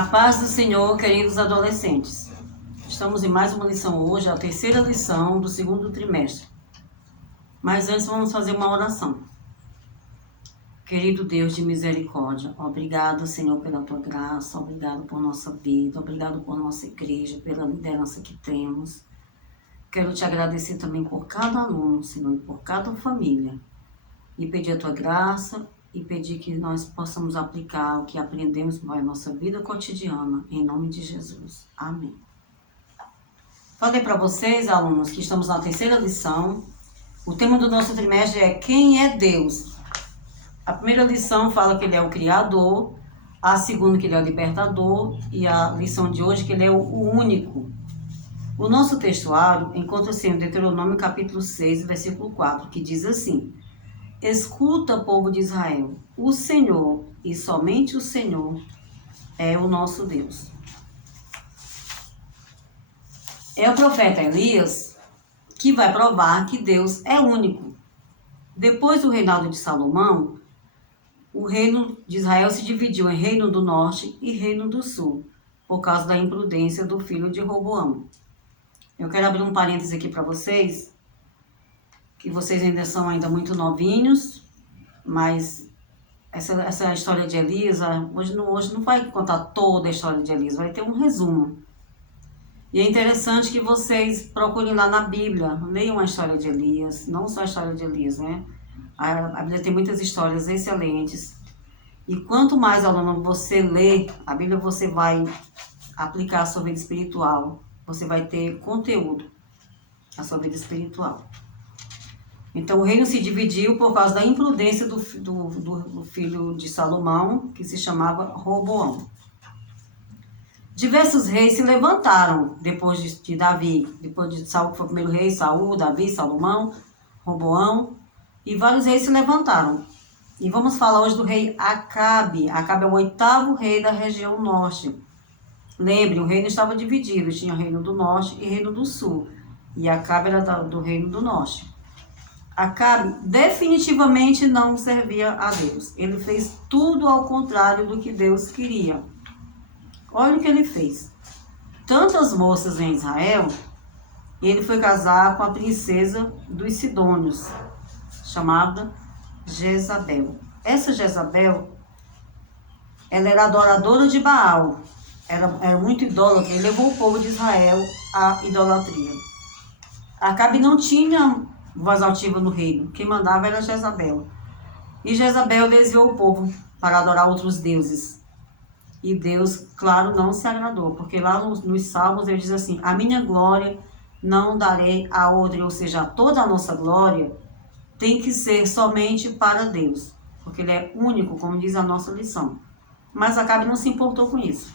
A paz do Senhor, queridos adolescentes. Estamos em mais uma lição hoje, a terceira lição do segundo trimestre. Mas antes vamos fazer uma oração. Querido Deus de misericórdia, obrigado, Senhor, pela tua graça, obrigado por nossa vida, obrigado por nossa igreja, pela liderança que temos. Quero te agradecer também por cada aluno, Senhor, e por cada família. E pedir a tua graça e pedir que nós possamos aplicar o que aprendemos para a nossa vida cotidiana, em nome de Jesus. Amém. Falei para vocês, alunos, que estamos na terceira lição. O tema do nosso trimestre é Quem é Deus? A primeira lição fala que Ele é o Criador, a segunda que Ele é o Libertador e a lição de hoje que Ele é o único. O nosso textuário encontra-se em Deuteronômio capítulo 6, versículo 4, que diz assim: Escuta, povo de Israel, o Senhor, e somente o Senhor, é o nosso Deus. É o profeta Elias que vai provar que Deus é único. Depois do reinado de Salomão, o reino de Israel se dividiu em reino do norte e reino do sul, por causa da imprudência do filho de Roboão. Eu quero abrir um parêntese aqui para vocês, que vocês ainda são muito novinhos, mas essa história de Elias, hoje não vai contar toda a história de Elias, vai ter um resumo. E é interessante que vocês procurem lá na Bíblia, leiam a história de Elias, não só a história de Elias, né? A Bíblia tem muitas histórias excelentes. E quanto mais, aluno, você lê a Bíblia, você vai aplicar a sua vida espiritual, você vai ter conteúdo na sua vida espiritual. Então o reino se dividiu por causa da imprudência do filho de Salomão, que se chamava Roboão. Diversos reis se levantaram depois de Davi, depois de Saul, que foi o primeiro rei, Saul, Davi, Salomão, Roboão, e vários reis se levantaram. E vamos falar hoje do rei Acabe. Acabe é o 8º rei da região norte. Lembre, o reino estava dividido, tinha reino do norte e reino do sul, e Acabe era do reino do norte. Acabe definitivamente não servia a Deus. Ele fez tudo ao contrário do que Deus queria. Olha o que ele fez. Tantas moças em Israel, ele foi casar com a princesa dos Sidônios, chamada Jezabel. Essa Jezabel, ela era adoradora de Baal, era muito idólatra, ele levou o povo de Israel à idolatria. Acabe não tinha voz altiva no reino, quem mandava era Jezabel. E Jezabel desviou o povo para adorar outros deuses. E Deus, claro, não se agradou, porque lá nos Salmos ele diz assim: a minha glória não darei a outra, ou seja, toda a nossa glória tem que ser somente para Deus, porque Ele é único, como diz a nossa lição. Mas Acabe não se importou com isso.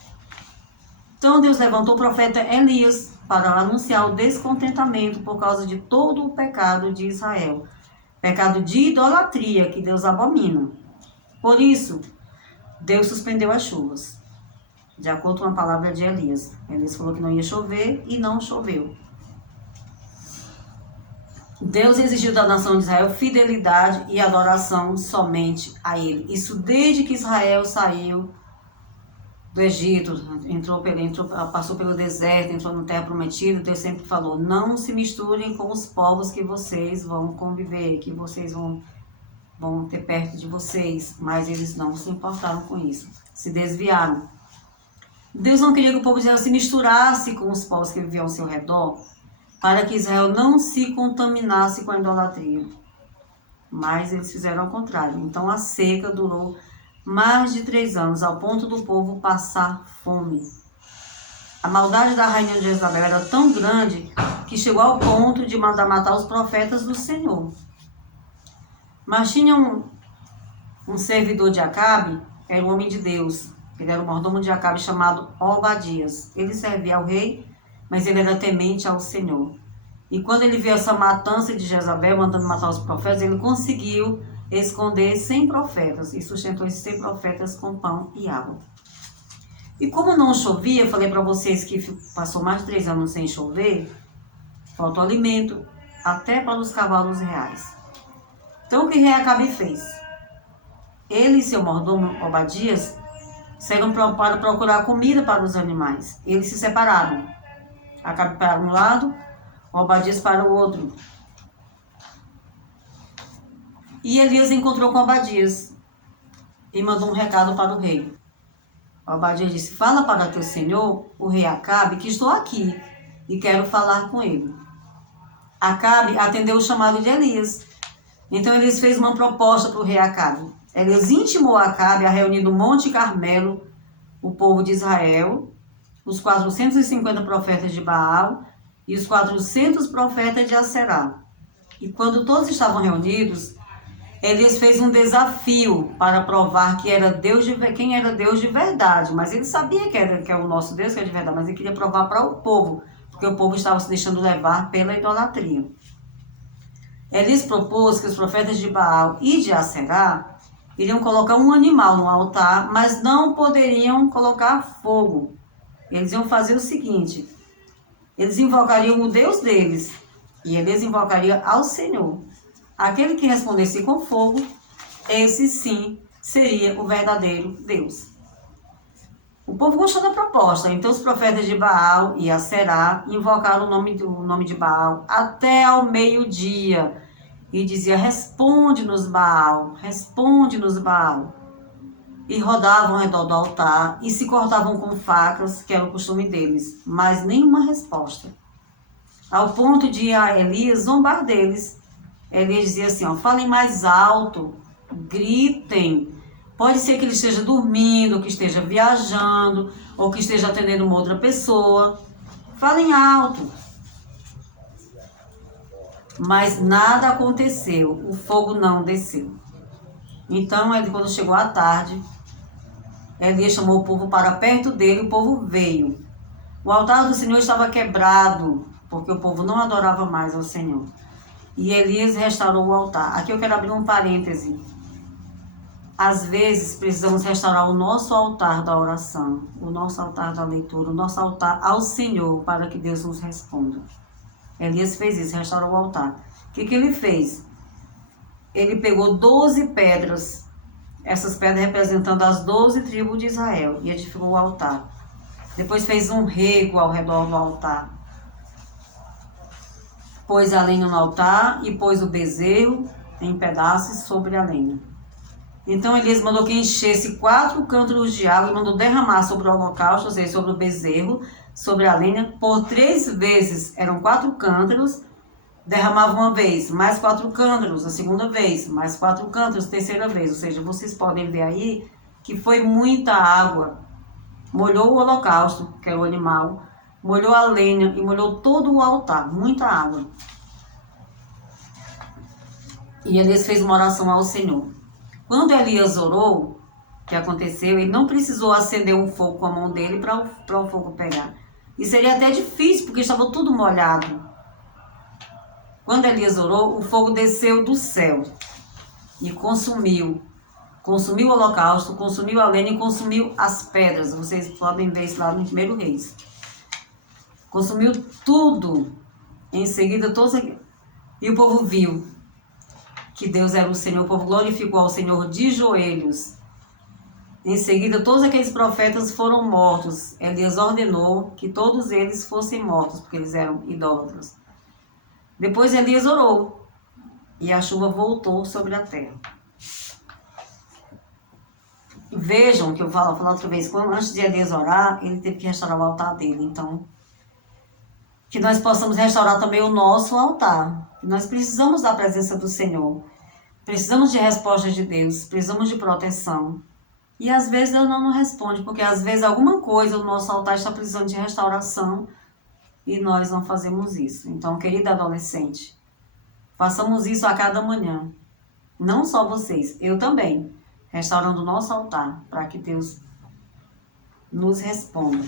Então Deus levantou o profeta Elias para anunciar o descontentamento por causa de todo o pecado de Israel. Pecado de idolatria que Deus abomina. Por isso, Deus suspendeu as chuvas. De acordo com a palavra de Elias. Elias falou que não ia chover e não choveu. Deus exigiu da nação de Israel fidelidade e adoração somente a Ele. Isso desde que Israel saiu do Egito, passou pelo deserto, entrou na terra prometida. Deus sempre falou: não se misturem com os povos que vocês vão conviver, que vocês vão ter perto de vocês. Mas eles não se importaram com isso, se desviaram. Deus não queria que o povo de Israel se misturasse com os povos que viviam ao seu redor, para que Israel não se contaminasse com a idolatria. Mas eles fizeram ao contrário. Então a seca durou mais de 3 anos, ao ponto do povo passar fome. A maldade da rainha de Jezabel era tão grande que chegou ao ponto de mandar matar os profetas do Senhor. Mas tinha um servidor de Acabe, era um homem de Deus. Ele era o mordomo de Acabe, chamado Obadias. Ele servia ao rei, mas ele era temente ao Senhor. E quando ele viu essa matança de Jezabel, mandando matar os profetas, ele conseguiu esconder 100 profetas e sustentou esses 100 profetas com pão e água. E como não chovia, eu falei para vocês que passou mais de 3 anos sem chover, faltou alimento até para os cavalos reais. Então o que rei Acabe fez? Ele e seu mordomo Obadias saíram para procurar comida para os animais. Eles se separaram. Acabe para um lado, Obadias para o outro. E Elias encontrou com Obadias e mandou um recado para o rei. Obadias disse: fala para teu senhor, o rei Acabe, que estou aqui e quero falar com ele. Acabe atendeu o chamado de Elias. Então Elias fez uma proposta para o rei Acabe. Elias intimou Acabe a reunir no Monte Carmelo o povo de Israel, os 450 profetas de Baal e os 400 profetas de Aserá. E quando todos estavam reunidos, Elias fez um desafio para provar que era quem era Deus de verdade. Mas ele sabia que é o nosso Deus que é de verdade, mas ele queria provar para o povo, porque o povo estava se deixando levar pela idolatria. Elias propôs que os profetas de Baal e de Aserá iriam colocar um animal no altar, mas não poderiam colocar fogo. Eles iam fazer o seguinte: eles invocariam o Deus deles e eles invocariam ao Senhor. Aquele que respondesse com fogo, esse sim seria o verdadeiro Deus. O povo gostou da proposta, então os profetas de Baal e Aserá invocaram o nome de Baal até ao meio-dia e dizia: responde-nos, Baal, responde-nos, Baal. E rodavam ao redor do altar e se cortavam com facas, que era o costume deles, mas nenhuma resposta. Ao ponto de Elias zombar deles. Elias dizia assim: ó, falem mais alto, gritem. Pode ser que ele esteja dormindo, que esteja viajando, ou que esteja atendendo uma outra pessoa. Falem alto. Mas nada aconteceu, o fogo não desceu. Então, quando chegou a tarde, Elias chamou o povo para perto dele, o povo veio. O altar do Senhor estava quebrado, porque o povo não adorava mais ao Senhor. E Elias restaurou o altar. Aqui eu quero abrir um parêntese. Às vezes precisamos restaurar o nosso altar da oração, o nosso altar da leitura, o nosso altar ao Senhor, para que Deus nos responda. Elias fez isso, restaurou o altar. O que ele fez? Ele pegou 12 pedras, essas pedras representando as 12 tribos de Israel, e edificou o altar. Depois fez um rego ao redor do altar. Pôs a lenha no altar e pôs o bezerro em pedaços sobre a lenha. Então Elias mandou que enchesse 4 cântaros de água e mandou derramar sobre o holocausto, ou seja, sobre o bezerro, sobre a lenha, por 3 vezes. Eram 4 cântaros, derramava uma vez, mais 4 cântaros, a segunda vez, mais 4 cântaros, terceira vez. Ou seja, vocês podem ver aí que foi muita água. Molhou o holocausto, que era o animal, molhou a lenha e molhou todo o altar, muita água. E Elias fez uma oração ao Senhor. Quando Elias orou, o que aconteceu? Ele não precisou acender um fogo com a mão dele para o fogo pegar. E seria até difícil, porque estava tudo molhado. Quando Elias orou, o fogo desceu do céu e consumiu o holocausto, consumiu a lenha e consumiu as pedras. Vocês podem ver isso lá no 1 Reis. Consumiu tudo. Em seguida, e o povo viu que Deus era o Senhor. O povo glorificou ao Senhor de joelhos. Em seguida, todos aqueles profetas foram mortos. Elias ordenou que todos eles fossem mortos, porque eles eram idólatras. Depois Elias orou e a chuva voltou sobre a terra. Vejam que eu falo outra vez, antes de Elias orar, ele teve que restaurar o altar dele. Então, que nós possamos restaurar também o nosso altar. Nós precisamos da presença do Senhor. Precisamos de respostas de Deus. Precisamos de proteção. E às vezes Deus não nos responde, porque às vezes alguma coisa, o nosso altar está precisando de restauração e nós não fazemos isso. Então, querida adolescente, façamos isso a cada manhã. Não só vocês, eu também. Restaurando o nosso altar, para que Deus nos responda.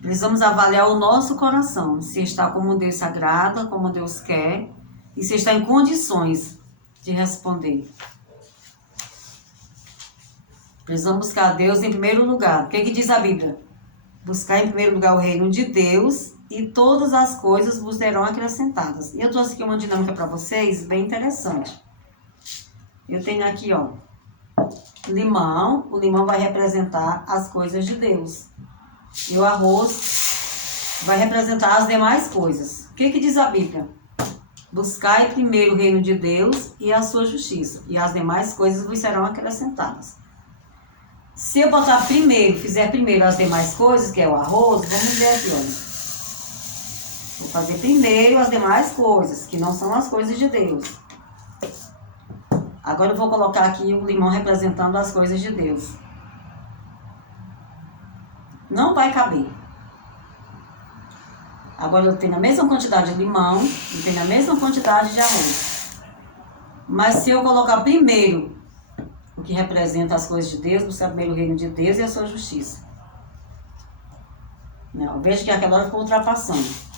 Precisamos avaliar o nosso coração, se está como Deus se agrada, como Deus quer, e se está em condições de responder. Precisamos buscar Deus em primeiro lugar. O que diz a Bíblia? Buscar em primeiro lugar o reino de Deus e todas as coisas vos serão acrescentadas. E eu trouxe aqui uma dinâmica para vocês bem interessante. Eu tenho aqui, ó, limão. O limão vai representar as coisas de Deus. E o arroz vai representar as demais coisas. O que diz a Bíblia? Buscai primeiro o reino de Deus e a sua justiça, e as demais coisas vos serão acrescentadas. Se eu botar primeiro, fizer primeiro as demais coisas, que é o arroz, vamos ver aqui, olha. Vou fazer primeiro as demais coisas, que não são as coisas de Deus. Agora eu vou colocar aqui o limão representando as coisas de Deus. Não vai caber. Agora eu tenho a mesma quantidade de limão e tenho a mesma quantidade de arroz. Mas se eu colocar primeiro o que representa as coisas de Deus, buscar primeiro o reino de Deus e a sua justiça. Não, eu vejo que aquela hora ficou ultrapassando.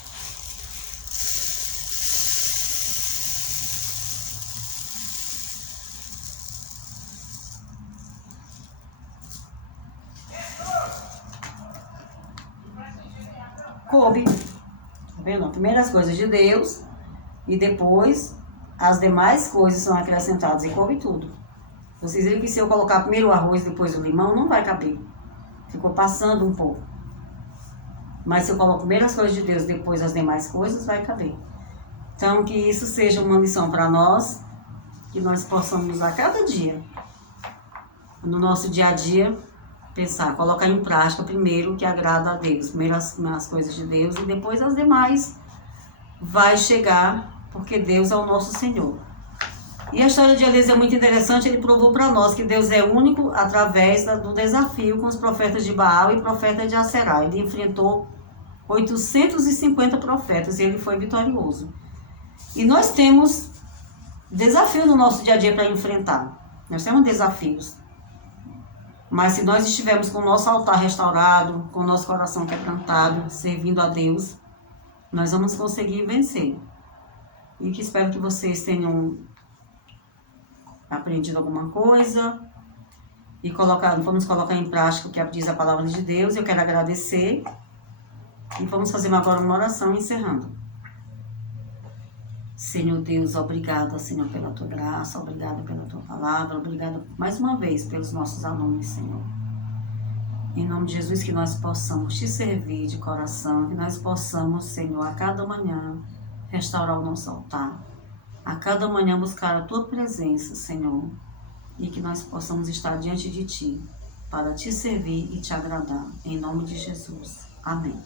Coube. Tá vendo? Primeiro as coisas de Deus e depois as demais coisas são acrescentadas e coube tudo. Vocês viram que se eu colocar primeiro o arroz e depois o limão, não vai caber. Ficou passando um pouco. Mas se eu coloco primeiro as coisas de Deus e depois as demais coisas, vai caber. Então, que isso seja uma lição para nós, que nós possamos a cada dia, no nosso dia a dia, pensar, colocar em prática primeiro o que agrada a Deus. Primeiro as coisas de Deus e depois as demais vai chegar, porque Deus é o nosso Senhor. E a história de Elias é muito interessante, ele provou para nós que Deus é único através do desafio com os profetas de Baal e profeta de Aserá. Ele enfrentou 850 profetas e ele foi vitorioso. E nós temos desafio no nosso dia a dia para enfrentar. Nós temos desafios. Mas se nós estivermos com o nosso altar restaurado, com o nosso coração quebrantado, servindo a Deus, nós vamos conseguir vencer. E que espero que vocês tenham aprendido alguma coisa e vamos colocar em prática o que diz a palavra de Deus. Eu quero agradecer e vamos fazer agora uma oração encerrando. Senhor Deus, obrigada, Senhor, pela tua graça, obrigada pela tua palavra, obrigada mais uma vez pelos nossos alunos, Senhor. Em nome de Jesus, que nós possamos te servir de coração, que nós possamos, Senhor, a cada manhã restaurar o nosso altar, a cada manhã buscar a tua presença, Senhor, e que nós possamos estar diante de ti para te servir e te agradar. Em nome de Jesus. Amém.